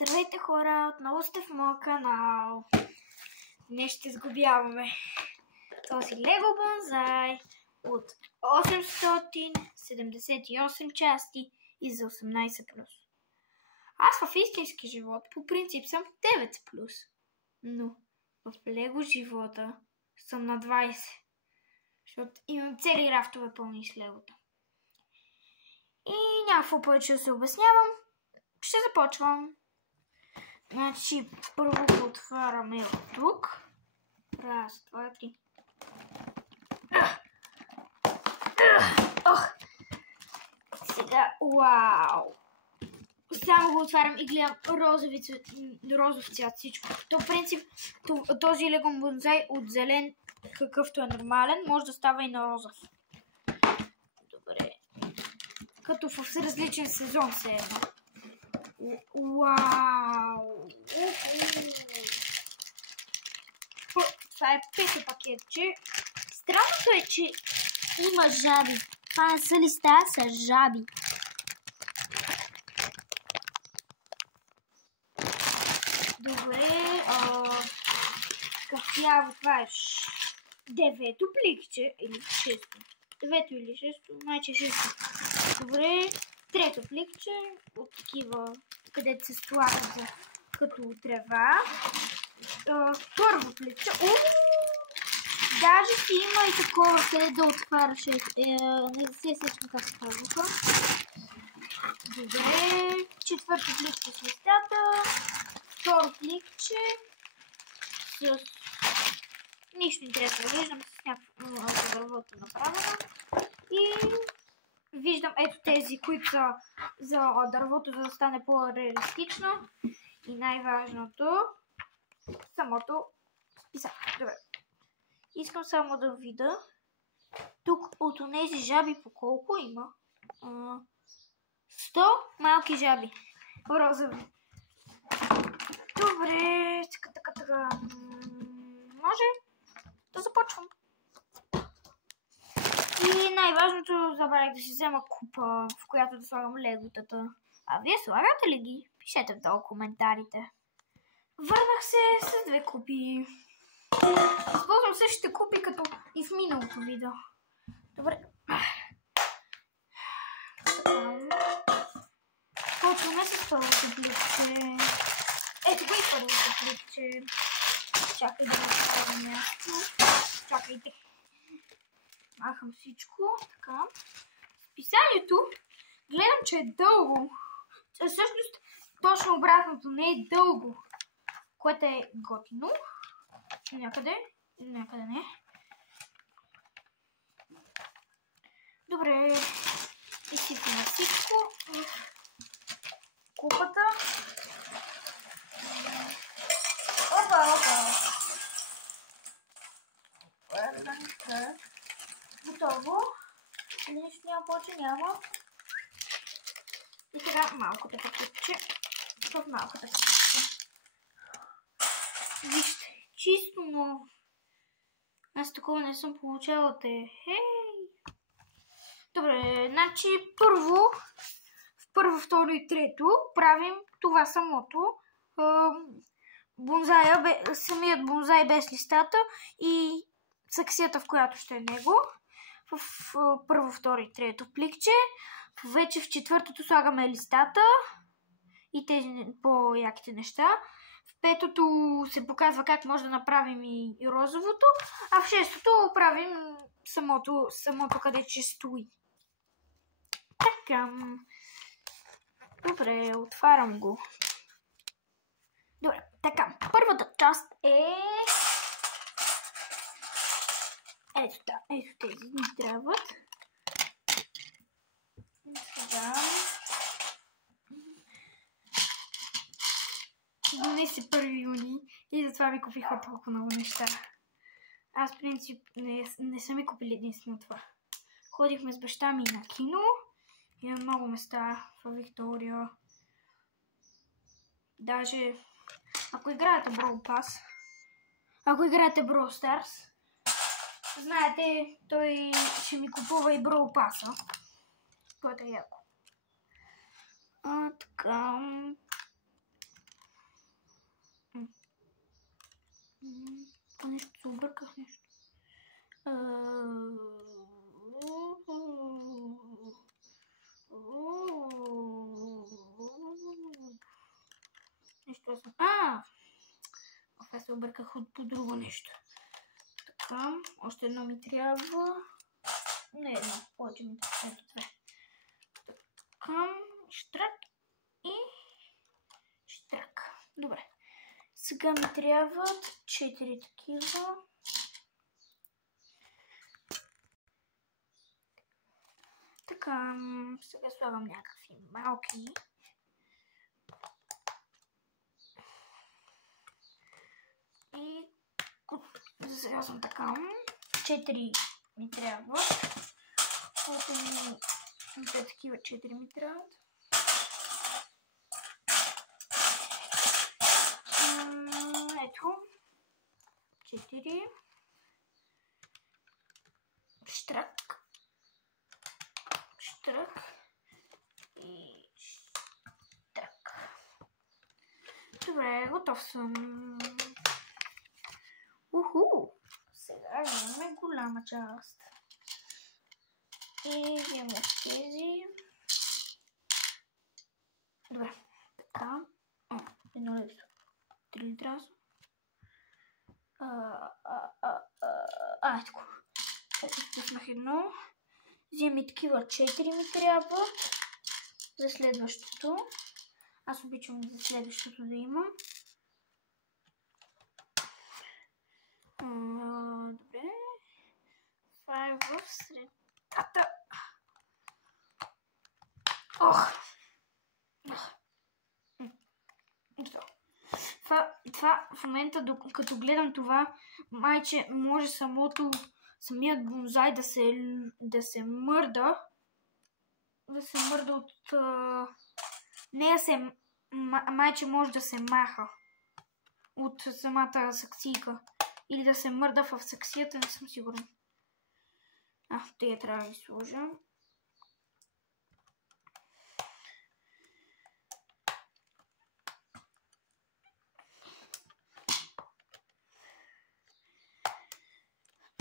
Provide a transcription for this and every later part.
Здравейте хора, отново сте в моя канал. Днес ще сглобяваме този Лего бонзай от 878 части и за 18+. Аз в истински живот по принцип съм 9+, но в Лего живота съм на 20, защото имам цели рафтове пълни с легота. И няма какво повече да се обяснявам. Ще започвам. Значи, първо го отваряме от тук. Раз, два, три. Сега, вау! Само го отварям и гледам розов цвят всичко. То принцип, този Лего бонзай от зелен, какъвто е нормален, може да става и на розов. Добре. Като в различен сезон се едно. Вау! Това е пето пакетче. Странното е, че има жаби. Това не са листа, са жаби. Добре. Като цяло това е девето пликче или шесто. Девето или шесто, майче шесто. Добре. Трето пликче от такива, където се слагат като трева. Първо пликче. Даже си има и такова, къде да отваряш. Не се сечка как се казва. Добре. Четвърто пликче с листата. Второ пликче с нищо интересно. Виждам с някакво дървото направено. И виждам ето тези, които са за дървото, за да стане по-реалистично. И най-важното, самото списание. Добре. Искам само да видя. Тук от тези жаби по колко има? 100 малки жаби. Розови. Добре. Така. Може да започвам. И най-важното, забравих да си взема купа, в която да слагам леготата. А вие слагате ли ги? Пишете в долу коментарите. Върнах се с 2 купи. Използвам същите купи, като и в миналото видео. Добре. Почваме с първото пликче. Ето го и първото пликче. Чакай да направя място. Чакайте. Махам всичко. Така. Списанието гледам, че е дълго. Всъщност, точно обратното, не е дълго. Което е готино. Някъде не. Добре. Изсипваме всичко. Купата. Опа. Готово. Нищо няма повече, няма. И сега малкото пакетче. В малкото пакетче. Вижте, чисто ново. Аз такова не съм получавала те. Хей! Добре, значи първо, второ и трето правим това самото. Самият бонзай без листата и секцията, в която ще е него. В първо, второ и трето пликче. Вече в четвъртото слагаме листата и тези по-яките неща. В петото се показва как може да направим и розовото, а в шестото правим самото къде ще стои. Така. Добре, отварям го. Добре, така. Първата част е... Ето тези ни трябват. Сега... Днес е 1 юни и затова ми купиха толкова много неща. Аз в принцип не съм ми купили единствено това. Ходихме с баща ми на кино. Има много места в Виктория. Даже ако играете Brawl Pass, ако играете Brawl Stars, знаете, той ще ми купува и Brawl Pass-а, което е яко. Така. нещо се обърках нещо. Нещо съм. Това се обърках по друго нещо. Така, още едно ми трябва. Не едно, повече ми трябва. Ето две. Така, штрак и штрак. Добре. Сега ми трябват 4 такива. Така, сега слагам някакви малки. И сега съм така. 4 ми трябва. Две такива 4 ми трябват. Ето. 4. Штрак. Штрак. И штрак. Добре, готов съм. Сега имаме голяма част. И взема тези. Добре, така. Едно лето. 3 литра. Ето. Ето пуснах едно. Вземи такива 4 ми трябва. За следващото. Аз обичам за следващото да има. Добре. Това е в средата. Това в момента, като гледам това, майче може самият бонзай да се мърда. Да се мърда от... майче може да се маха от самата саксийка. Или да се мърда в саксията, не съм сигурна. Тия трябва да ги сложа.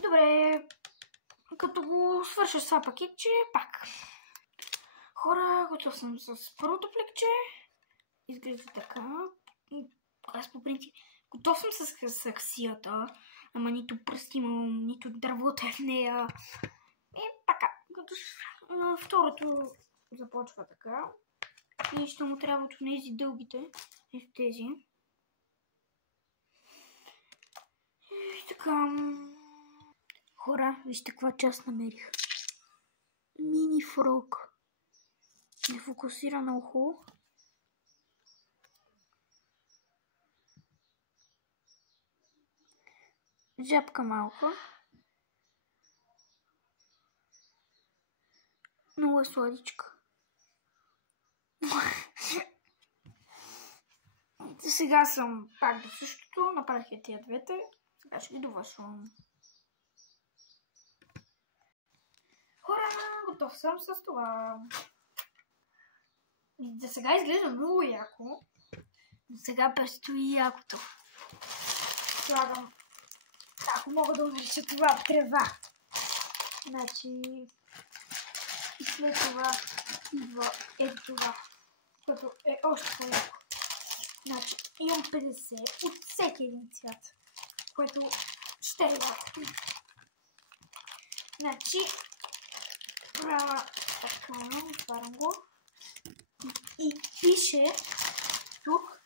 Добре, като го свърша с това пакетче, пак. Хора, готов съм с първото плекче. Изглежда така. Аз по принцип готов съм с саксията, ама нито пръсти имам, нито дървото е в нея. И така. Второто започва така. И ще му трябва от тези дългите. Ето тези. И така. Хора, вижте каква част намерих. Мини фрог. Нефокусирано ухо. Жабка малка. Много сладичка. Сега съм пак до същото. Направих я тия двете. Сега ще ги довършвам. Хора, готов съм с това. За сега изглежда много яко. Сега предстои якото. Слагам, ако мога да нарича това, трева. Значи, и след това идва ето това, което е още по-яко. Значи, имам 50 от всеки един цвят, което ще е яко. Значи, правя така, отварям го. И пише тук,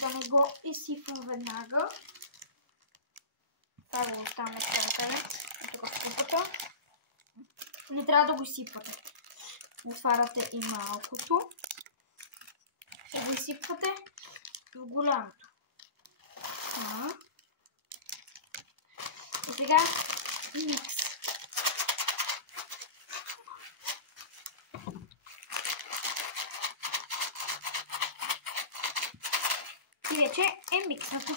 да не го изсипвам веднага. Това го оставяме така, тук в купата. Не трябва да го изсипвате. Отваряте и малкото. И го изсипвате в голямото. И сега микс. И вече е микснато.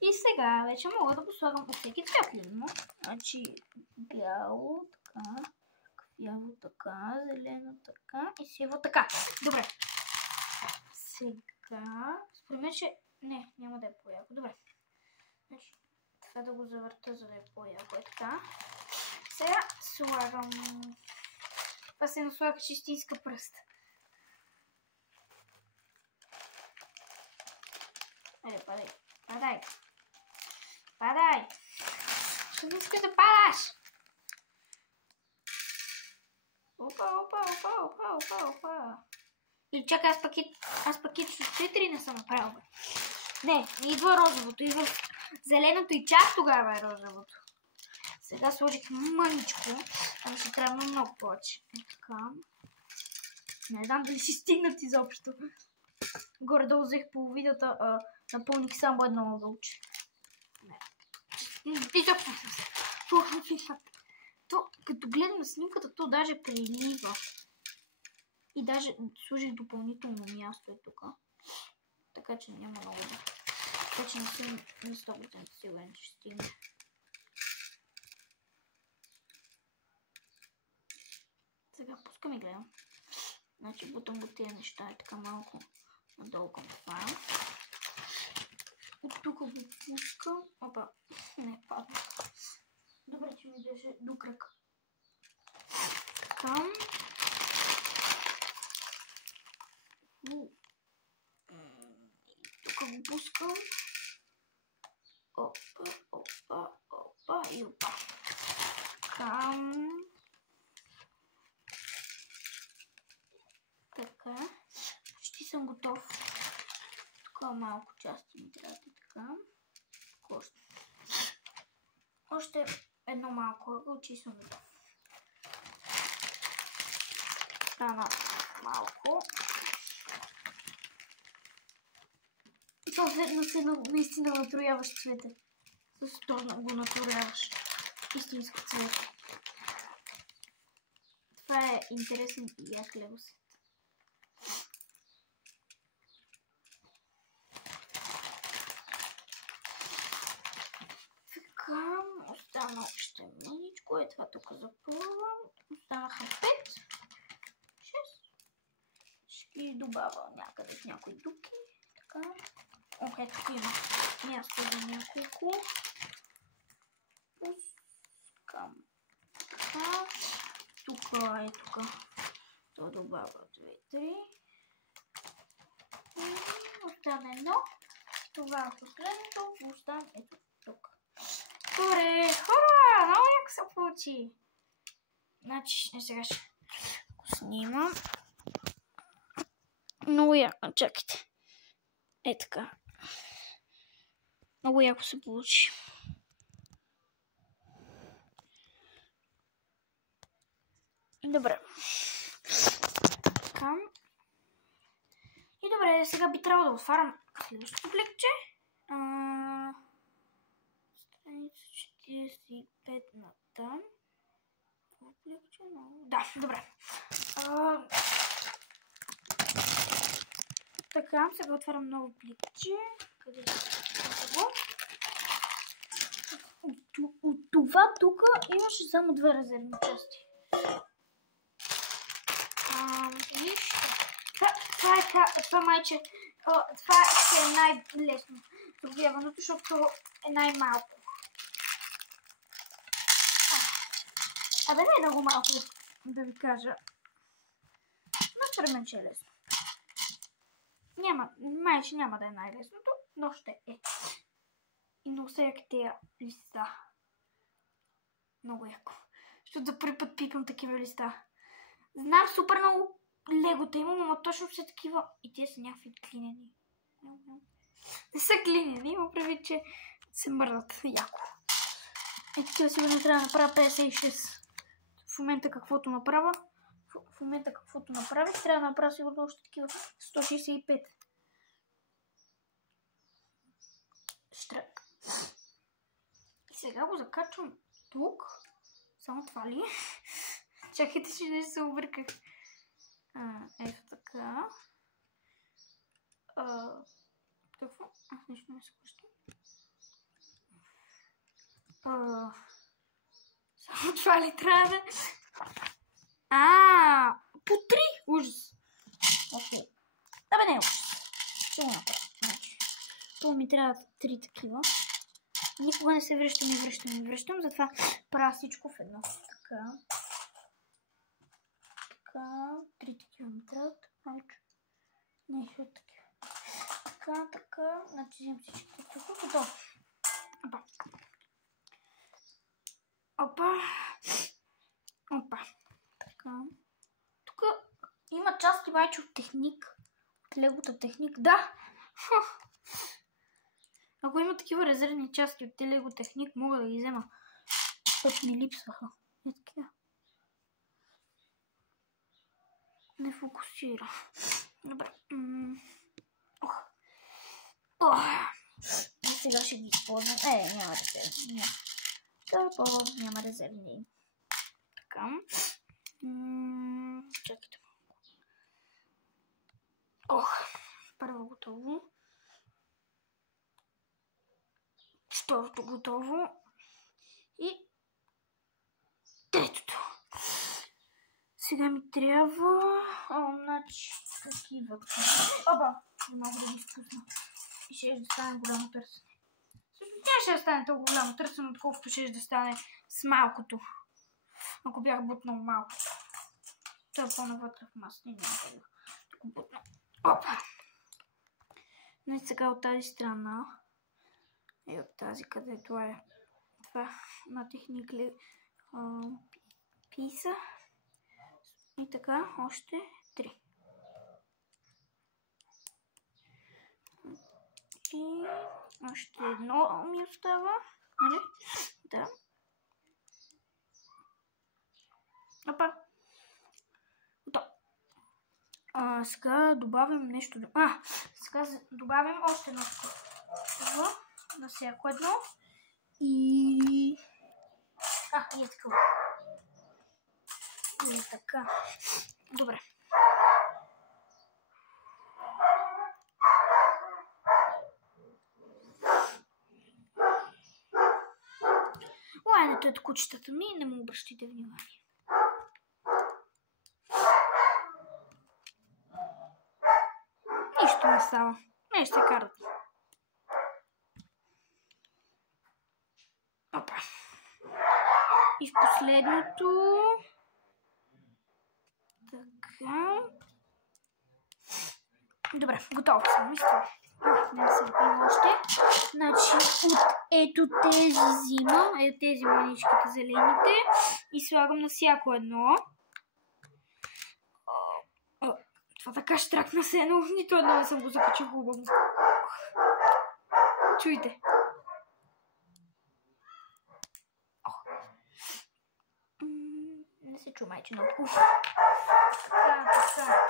И сега вече мога да го слагам от всеки цвят. Значи бяло, така, кафяво така, зелено така и сиво така. Добре. Сега, според мен ще... Не, няма да е по-яко. Добре. Това да го завърта, за да е по-яко. Е така. Сега слагам... Това се наслага чистинска пръст. Айде, падай. Падай. Падай. Ще не искаш да падаш. Опа. Или чакай, аз пакет с 4 не съм направил. Не идва розовото, идва зеленото и чак тогава е розовото. Сега сложих мъничко, ама ще трябва много повече. Е така. Не знам дали ще стигнат изобщо. Горе-долу взех половината, напълних само едно ъгълче. Като гледам на снимката, то даже прилива. И даже сложих допълнително място е тук. Така че няма много да. Така че не съм на 100% сигурен, че ще стигне. Сега пускам и гледам. Значи бутам го тези неща и така малко надолу към това. От тук го пускам. Опа, не падна. Добре, че ми беше до кръг. Така. Тук го пускам. Опа и опа. Така. Почти съм готов. Тук малко части ми трябва така. Още едно малко ъгълче и съм готов. Стана малко. И това наистина натрояваш цвета. С това го натрояваш. Истинско цвете. Това е интересен и як левосет. Така, остана още мъничко. Е това тук запълвам. Останаха 5. 6. Ще ги добавя някъде в някои дупки. Така. Ето тук има място за няколко. Пускам. Така. Тук е тук. То добавя 2-3. Остана едно. Това е последното. Остана ето тук. Добре, хора! Много яко се получи. Значи, сега ще го снимам. Много яко, чакайте. Е така. Много яко се получи. Добре. Така. И добре, сега би трябвало да отварям следващото пликче. Страница 45 на там. Пликче, да, добре. Така, сега отварям ново пликче. Къде е това? От това тук имаше само 2 резервни части. Виж, това майче, това е най-лесно пробиваното, защото е най-малко. Абе не е много малко, да ви кажа. Но според мен, че е лесно. Майче няма да е най-лесното, но ще е. И много са яки тези листа. Много яко. Защото за първи път пипам такива листа. Знам супер много легота имам, ама точно все такива. И те са някакви клинени. Не са клинени, има предвид, че се мърдат яко. Ето такива сигурно трябва да направя 56. В момента каквото направя, трябва да направя сигурно още такива 165. Штрак. И сега го закачвам тук. Само това ли? Чакайте, че не се обърках. Ето така. Какво? Аз нещо не се кущам. Само това ли трябва да... По 3! Ужас! Окей. Абе не е ужас. Ще го направя. Това ми трябва 3 такива. Никога не се връщам, затова правя всичко в едно. Така. Така. 3 такива ми трябват. Нещо такива. Така. Значи взимам всичките тук. Готово. Опа. Така. Тук има части майче от Техник. От легота Техник. Да! Ако има такива резервни части от Лего Техник, мога да ги взема. Защото ми липсваха. Не фокусира. Добре. Сега ще ги използвам. Няма резервни. Няма резервни. Така. Чакайте малко. Първо готово. Второто готово. И третото. Сега ми трябва... значи, такива. Не мога да ги спусна. И ще да стане голямо търсене. Също тя ще стане толкова голямо търсене, отколкото ще да стане с малкото. Ако бях бутнал малкото. Това е по-навътре в масата и няма да го бутна. Но и сега от тази страна и от тази, където е това на Техник писа. И така, още 3. И още едно ми остава. Нали? Да. Готово. Сега добавим нещо. Сега добавим още едно такова на всяко едно. И е такова. И така. Добре. Лайнето е от кучетата ми, не му обръщайте внимание. Нищо не става. Не ще се карат. И в последното... Така... Добре, готово съм. Не се пием още. Значи, от ето тези взимам, тези маничките зелените и слагам на всяко едно. Това така штракна се едно, нито едно не съм го закачил хубаво. Чуйте. Не се чу майче много.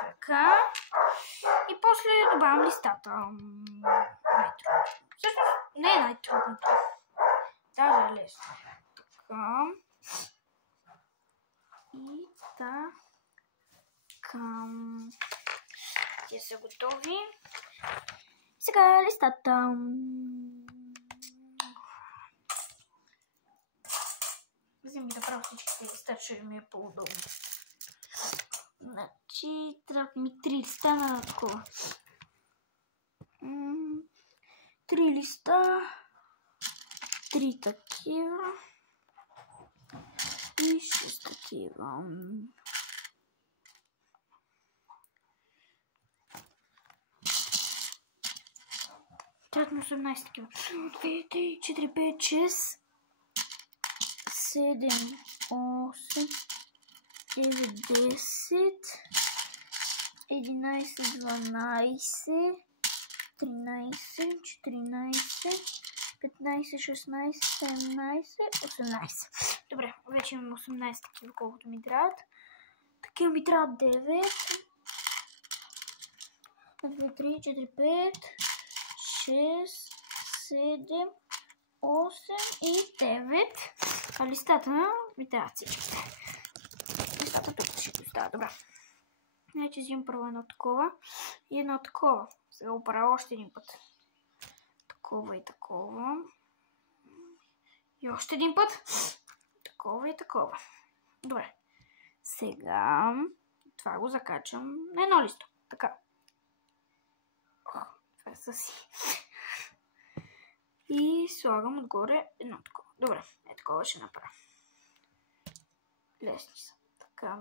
Така. И после добавям листата. Най-трудното. Всъщност не е най-трудното. Даже е лесно. Така. И така. Те са готови. Сега листата. Взем да правя всичките листа, ще ми е по-удобно. Значи, трябва ми 3 листа на такова. 3 листа. 3 такива. И 6 такива. Трябва 18 такива. 2, 3, 4, 5, 6. 7, 8, 9, 10, 11, 12, 13, 14, 15, 16, 17, 18. Добре, вече имам 18 такива, колкото ми трябват. Такива ми трябват 9, 2, 3, 4, 5, 6, 7, 8 и 9. А листата ми трябва всичките. Листата тук ще го става. Добре. Значи взимам първо едно такова и едно такова. Сега го правя още един път. Такова и такова. И още един път. Такова и такова. Добре. Сега това го закачам на едно листо. Така. Това са си. И слагам отгоре едно такова. Добре, такова ще направя. Лесни са. Така.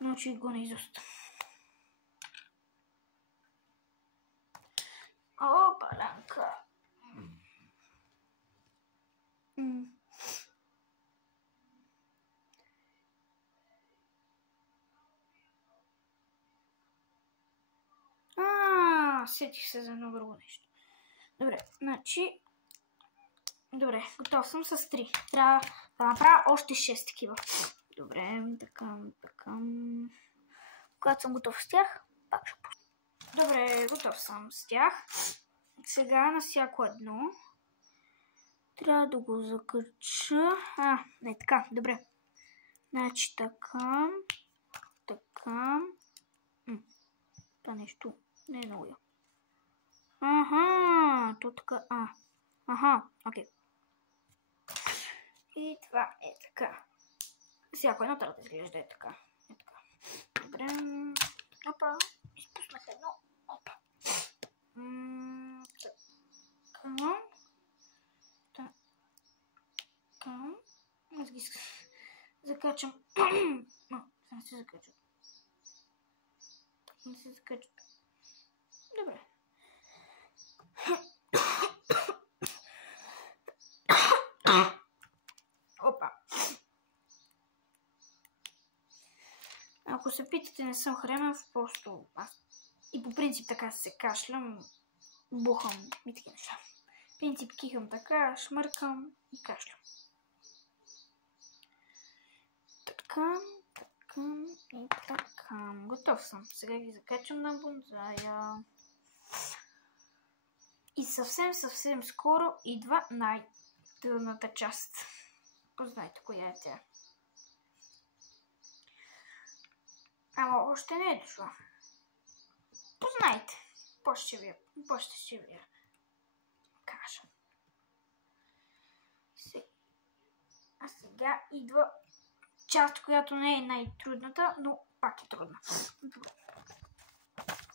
Научих го наизуст. О, балянка. Сетих се за едно друго нещо. Добре, значи... Добре, готов съм с 3. Трябва да направя още 6 такива. Добре, така. Когато съм готов с тях, пак ще пусна. Добре, готов съм с тях. Сега на всяко едно трябва да го закача. Не така, добре. Значи така. Това нещо не е много. То така. Окей. И това е така. Всяко едно трябва да изглежда е така. Добре. Опа. Изпуснах едно. Опа. Така. Аз ги закачам. Не се закачам. Добре. Опа. Ако се питате, не съм хренав, просто аз и по принцип така се кашлям, бухам и такива неща. В принцип кихам така, шмъркам и кашлям. Така. Готов съм. Сега ги закачам на бонзая. И съвсем скоро идва най-трудната част. Познайте коя е тя. Ама още не е дошла. Познайте. После ще ви я кажа. А сега идва част, която не е най-трудната, но пак е трудна.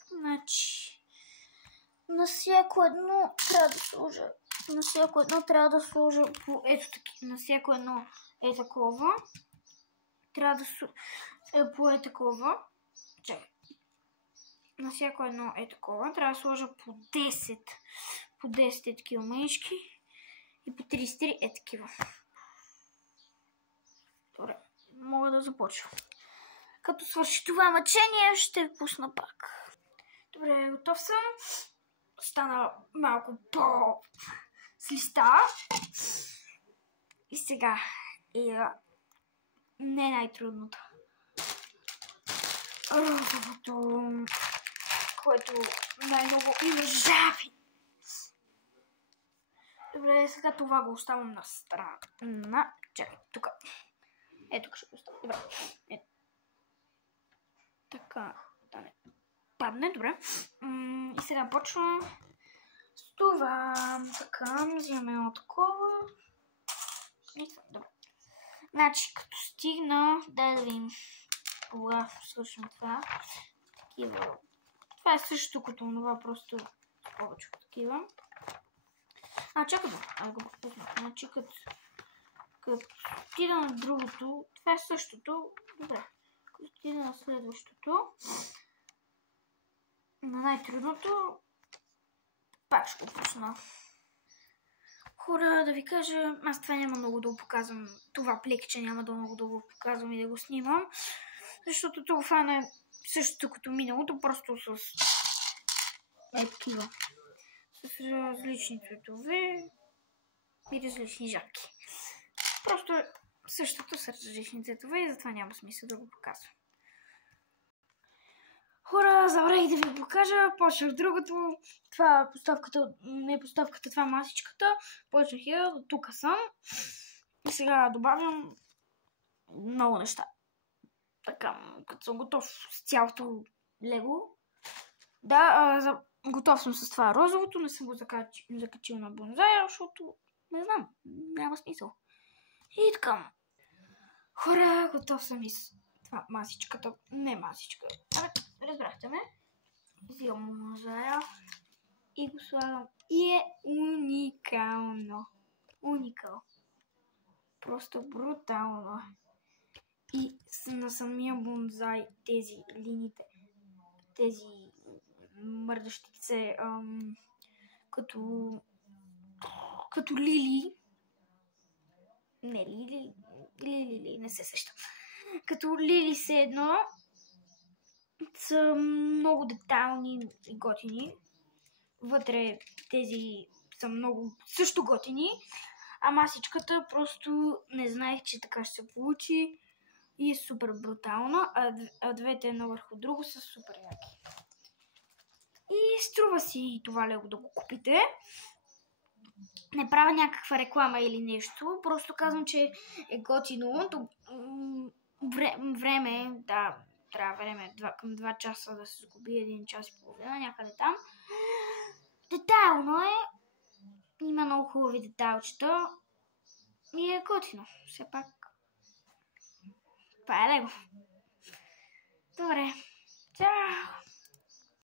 Значи, на всяко едно трябва да сложа по ето таки. На всяко едно е такова. Трябва да по е такова. Чакай. На всяко едно е такова. Трябва да сложа по 10. По 10 е такива мънички. И по 33 е такива. Добре. Мога да започвам. Като свърши това мъчение, ще ви пусна пак. Добре, готов съм. Стана малко с листа. И сега не най-трудното. Розовото, което най-много има жаби. Добре, сега това го оставям на страна. Чакай, тук. Тук ще го оставя. Добре. Така, да не падне, добре. И сега почвам с това. Така, взимаме едно такова. И това, добре. Значи, като стигна, да видим кога свършим това. Такива. Това е също като това, просто повече от такива. Чакай да го пропусна. Значи, като стига на другото, това е същото. Добре. Като стига на следващото, на най-трудното, пак ще го пусна. Хора, да ви кажа, аз това няма много да го показвам. Това плекче няма да много да го показвам и да го снимам. Защото това е същото като миналото, просто с такива. С различни цветове и различни жабки. Просто същото с различни цветове и затова няма смисъл да го показвам. Хора, забравих да ви покажа. Почнах другото. Това е поставката, не поставката, това е масичката. Почнах я, до тук съм. И сега добавям много неща. Така, като съм готов с цялото лего. Да, готов съм с това розовото. Не съм го закачил на бонзая, защото не знам, няма смисъл. И така. Хора, готов съм и с това масичката. Не масичка. Разбрахте ме. Взимам бонзая и го слагам. И е уникално. Уникал. Просто брутално. И на самия бонзай тези лините, тези мърдащите се като лили. Не лили, не се сещам. Като лили се едно са много детайлни и готини. Вътре тези са много също готини. А масичката просто не знаех, че така ще се получи. И е супер брутална. А двете едно върху друго са супер яки. И струва си това лего да го купите. Не правя някаква реклама или нещо. Просто казвам, че е готино. Време, да, трябва време към 2 часа да се загуби, 1 час и половина, някъде там. Детайлно е. Има много хубави детайлчета. И е готино. Все пак. Това е лего. Добре. Чао!